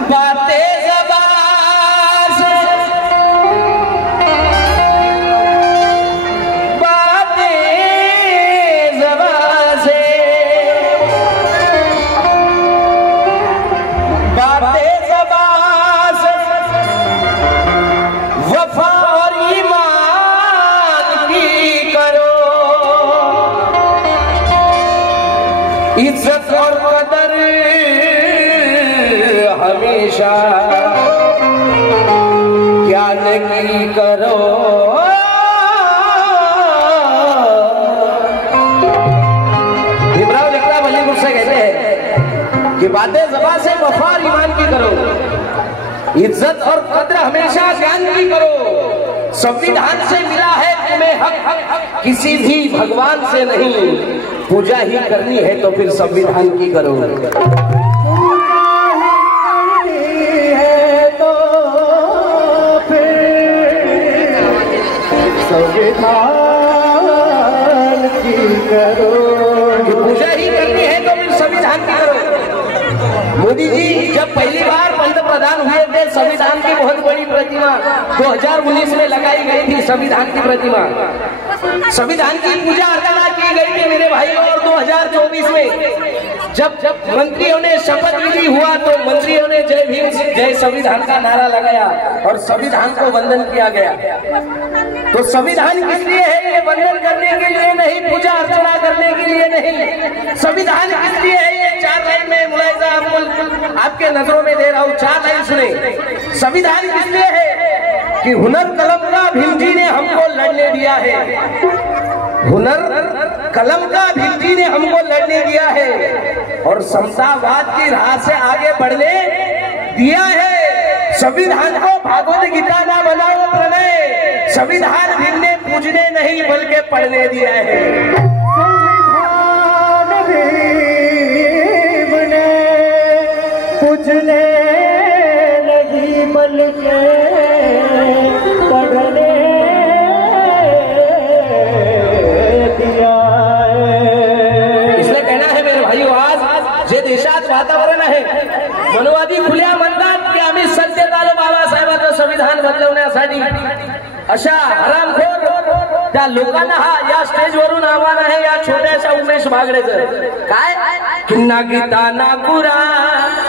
बातें ज़बान से, बातें ज़बान से, बातें ज़बान से, वफा और ईमान की करो, इज्जत और कदर हमेशा क्या नहीं करो। भीमराव लिखता बलीपुर से कहते हैं कि बातें ज़बान से वफा और ईमान की करो, इज्जत और कद्र हमेशा ज्ञान की करो। संविधान से मिला है तुम्हें हक, किसी भी भगवान से नहीं। पूजा ही करनी है तो फिर संविधान की करो। संविधान की करो, पूजा ही करनी है तो फिर संविधान की करो। मोदी जी जब पहली बार पंतप्रधान हुए थे, संविधान की बहुत बड़ी प्रतिमा 2019 में लगाई गई थी। संविधान की प्रतिमा, संविधान की पूजा अर्चना की गई थी मेरे भाई। और 2024 में जब मंत्रियों ने शपथ विधि हुआ तो मंत्रियों ने जय भीम जय संविधान का नारा लगाया और संविधान को वंदन किया गया। तो संविधान किस लिए है? ये वंदन करने के लिए नहीं, पूजा अर्चना करने के लिए नहीं। संविधान किस लिए है? ये 4 लाइन में मुलाहिजा आपके नजरों में दे रहा हूँ, 4 लाइन सुने। संविधान किस लिए है कि हुनर कलम का भीम जी ने हमको लड़ने दिया है। हुनर कलम का भीम जी ने हमको लड़ने दिया है और समतावाद की राह से आगे बढ़ने दिया है। संविधान को भागवत गीता ना बनाओ प्रणय, संविधान भीम ने पूजने नहीं बल्कि पढ़ने दिया है। संविधान भीम ने पूजने नहीं बल्कि पढ़ने दिया है। इसलिए कहना है मेरे भाइयों, आज जे देशात वातावरण आहे मनोवादी खुल्या म्हणतात की आम्ही सत्य झालो बाबासाहेबांचं संविधान बदलवण्यासाठी, अशा हरामखोर त्या लोकांना या स्टेजवरून आव्हान आहे या छोट्याशा उमेश बागडेचं काय की ना गीता ना कुराण।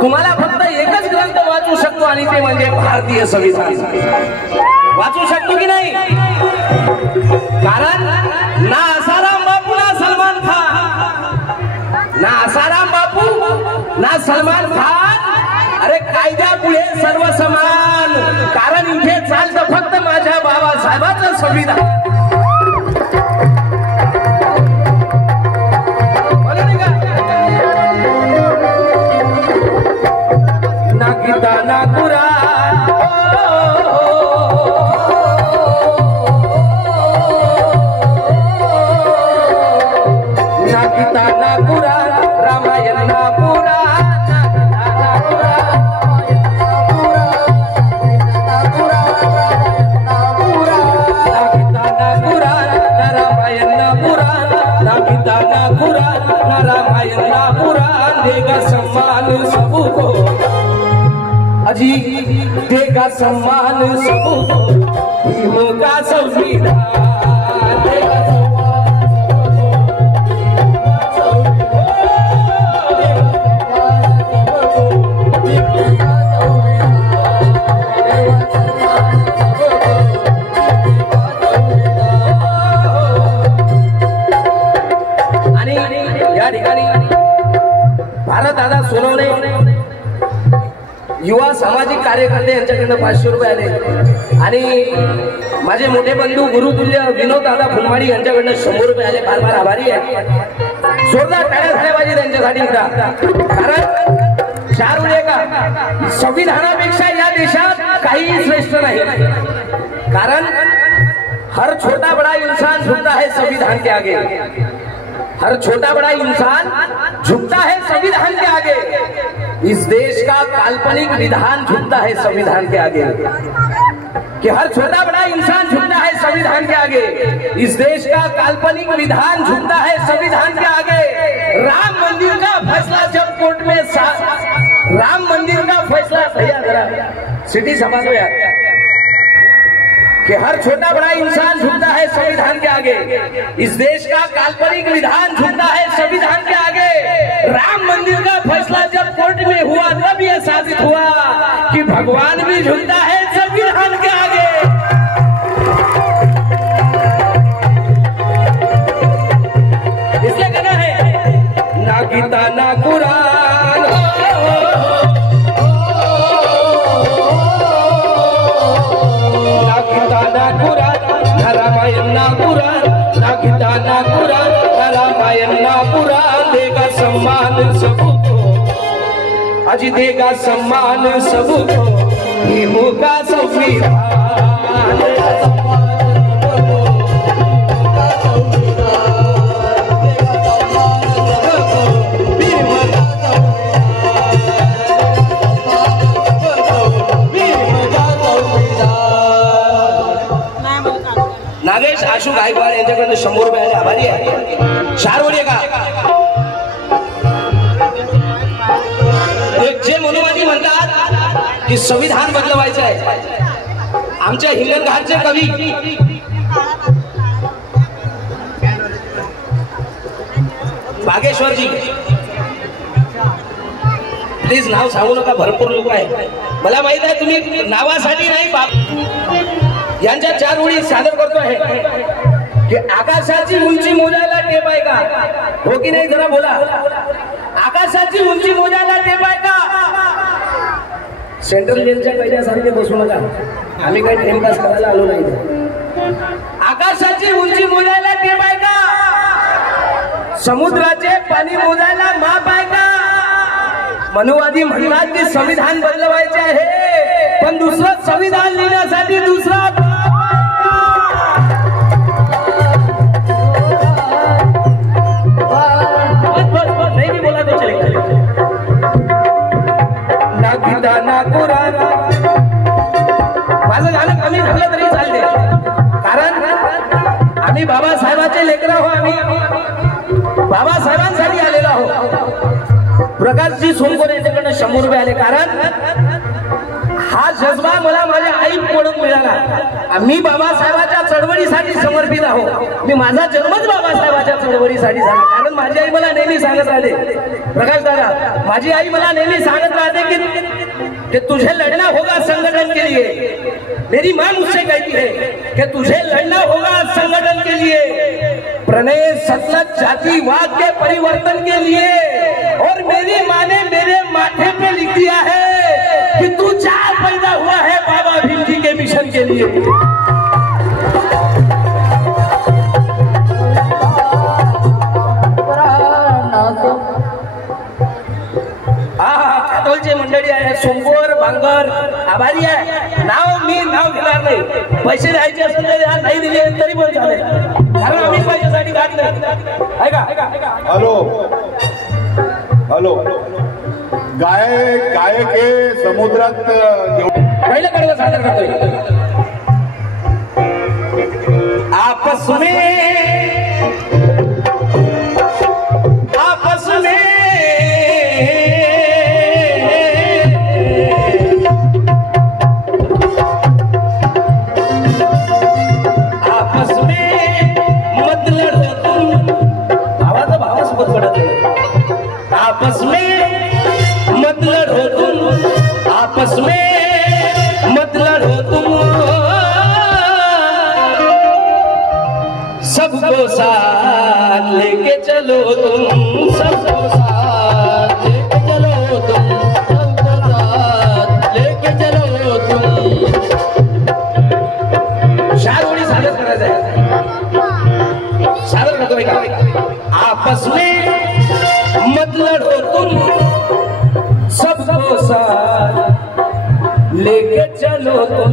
तुम्हाला फक्त एकच ग्रंथ वाचू शकतो आणि ते म्हणजे भारतीय संविधान वाचू शकतो की नाही? कारण ना आसाराम बापू ना सलमान खान, ना आसाराम बापू ना सलमान खान, अरे कायद्यापुढे सर्व समान। कारण इथे चालतं फक्त माझ्या बाबासाहेबांचं संविधान। ना कुराण ना गीता ना कुराण, रामायण ना पुराण, ना गीता ना कुराण, ना रामायण ना पुराण, ना गीता ना कुराण, ना रामायण ना पुराण। देगा सम्मान सबको अजी, देगा सम्मान सबको भीम का संविधान। देगा आणि या ठिकाणी भारत दादा सोनवणे युवा सामाजिक कार्यकर्ते यांच्याकडनं 500 रुपये आले आणि माझे मोठे बंधू गुरुतुल्य विनोद दादा फुलमाडी यांच्याकडनं 100 रुपये आले. फार फार आभारी आहे. जोरदार टाळ्या झाल्या पाहिजे त्यांच्यासाठी एकदा. कारण 4 वेळे का संविधानापेक्षा या देशात काही श्रेष्ठ नाही. कारण हर छोटा बड़ा इंसान झुकता है संविधान के आगे. हर छोटा बड़ा इंसान झुकता है संविधान के आगे. इस देश का काल्पनिक विधान झुकता है संविधान के आगे. कि हर छोटा बड़ा इंसान झुकता है संविधान के आगे. इस देश का काल्पनिक विधान झुकता है संविधान के आगे. राम मंदिर का फैसला जब कोर्ट में राम मंदिर का फैसला भैया जरा सिटी सभा दो यार. कि हर छोटा बड़ा इंसान झुकता है संविधान के आगे. इस देश का काल्पनिक विधान झुकता है संविधान के आगे. राम मंदिर का फैसला जब कोर्ट में हुआ तब यह साबित हुआ कि भगवान भी झुकता है संविधान के आगे. इसलिए कहना है ना गीता ना कुरान, ना गीता ना कुरान, ना रामायण ना पुराण, ना गीता ना कुरान, ना रामायण ना पुराण. देगा सम्मान सबको, आज देगा सम्मान सबको, ये होगा संविधान. नागेश आशू गायकवाड यांच्याकडनं 100 रुपये आले. आभारी आहे. 4 वेळे का जे मनुवादी म्हणतात की संविधान बदलवायचं आहे. आमच्या हिंगणघाटचे कवी बागेश्वरजी, प्लीज नाव सांगू नका, भरपूर लोक आहेत. मला माहित आहे तुम्ही नावासाठी नाही. यांच्या 4 ओळी सादर करतो आहे की आकाशाची उंची मोजायला टेप आहे का? हो की नाही जरा बोला. आकाशाची उंची मोजायला टेप आहे का? सेंट्रल जेलच्या कैद्यासारखे बसू नका. आम्ही काही टाइमपास करायला आलो नाही. आकाशाची उंची मोजायला टेप आहे का? समुद्राचे पाणी मोजायला माप आहे का? मनुवादी म्हणतात की संविधान बदलवायचे आहे, पण दुसरं संविधान लिहिण्यासाठी दुसरा नहीं बोला तो चलेगा. ना गीता ना कुरान. माझं गाणं कमी झालं तरी चालते, कारण आम्ही बाबासाहेबांचे लेकरं आहो. आम्ही बाबासाहेबांसाठी आलेलो आहोत. प्रकाशजी सोनकोर यांच्याकडनं 100 रुपये आले. कारण हा जज्बा मला माझ्या आईकडून मिळाला. मी बाबासाहेबांच्या चळवळीसाठी समर्पित आहो. मी माझा जन्मच बाबासाहेबांच्या चळवळीसाठी झाला. कारण माझी आई मला नेहमी सांगत राहते, प्रकाश दादा, माझी आई मला नेहमी सांगत राहते कि तुझे लड़ना होगा संगठन के लिए. मेरी माँ मुझसे कहती है कि तुझे लड़ना होगा संगठन के लिए, प्रणय सतलज जातिवाद के परिवर्तन के लिए. और मेरी माँ ने मेरे माथे पे लिख दिया है कि तू 4 पैदा हुआ है बाबा भीम जी के मिशन के लिए. कातोलचे मंडळी आहे, सोमवार बांगर आभारी आहे. मी नाव घेणार नाही. पैसे द्यायचे असेल तर नाही दिले तरी पण चालेल, कारण आम्ही पैशासाठी घातले आहे का. हॅलो हॅलो, गायक हे समुद्रात पहिलं कडवं सादर करतोय. आपस में आपस में मत लड़ो तुम. भावाचा भावासोबत पडत नाही. आपस में मत लड़ो तुम, आपस में मत लड़ो तुम, सबको साथ लेके चलो तुम, सबको साथ लेके चलो तुम, सबको साथ लेके लेके चलो तुम,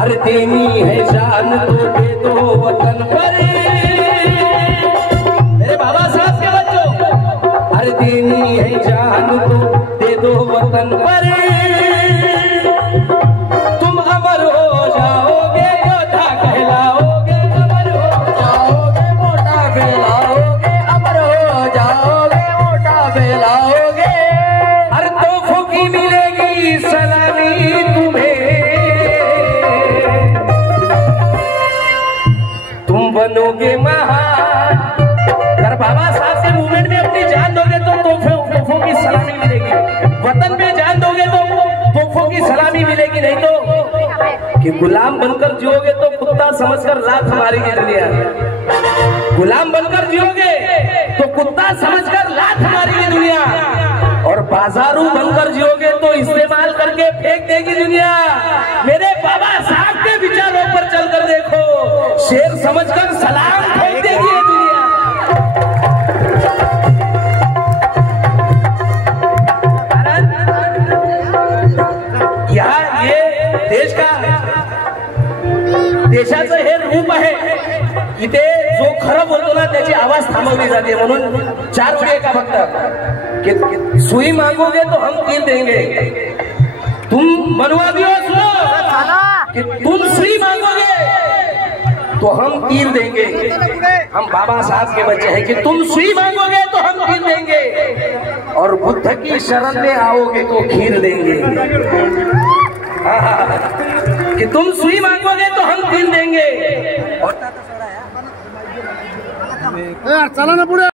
अरे देनी है जान तो दे दो वतन पर, मेरे बाबा साहब के बच्चों, अरे देनी है जान तो दे दो वतन पर, तुम अमर हो जाओगे मोटा कहलाओगे, अमर हो जाओगे मोटा कहलाओगे, अमर हो जाओगे मोटा कहलाओगे, हर तोहफों की मिलेगी सलामी तुम्हें, तुम बनोगे महान। अगर बाबा साहब के मूवमेंट में अपनी जान दोगे तो तोहफों की सलामी मिलेगी, वतन पे जान दोगे तो तोहफों की सलामी मिलेगी, नहीं तो कि गुलाम बनकर जियोगे तो कुत्ता समझकर लात मारेगी दुनिया, गुलाम बनकर जियोगे तो कुत्ता समझकर लात मारेगी दुनिया, और बाजारू बनकर जियोगे तो इस्तेमाल करके फेंक देगी दुनिया। मेरे बाबा साहब के विचारों पर चलकर देखो, शेर समझकर सलाम फेंक देगी ये दुनिया। यहाँ ये देश का देशाचं हे रूप आहे, इथे जो खरं बोलतो ना त्याची आवाज थांबवली जाते, म्हणून 4 ओळी एका फक्त कि सुई मांगोगे तो हम तीर देंगे, तुम मनवादियों सुनो कि तुम सुई मांगोगे तो हम तीर देंगे, हम बाबा साहब के बच्चे हैं कि तुम सुई मांगोगे तो हम तीर देंगे, और बुद्ध की शरण में आओगे तो खीर देंगे। कि तुम सुई मांगोगे तो हम तीर देंगे। चला ना पुढे।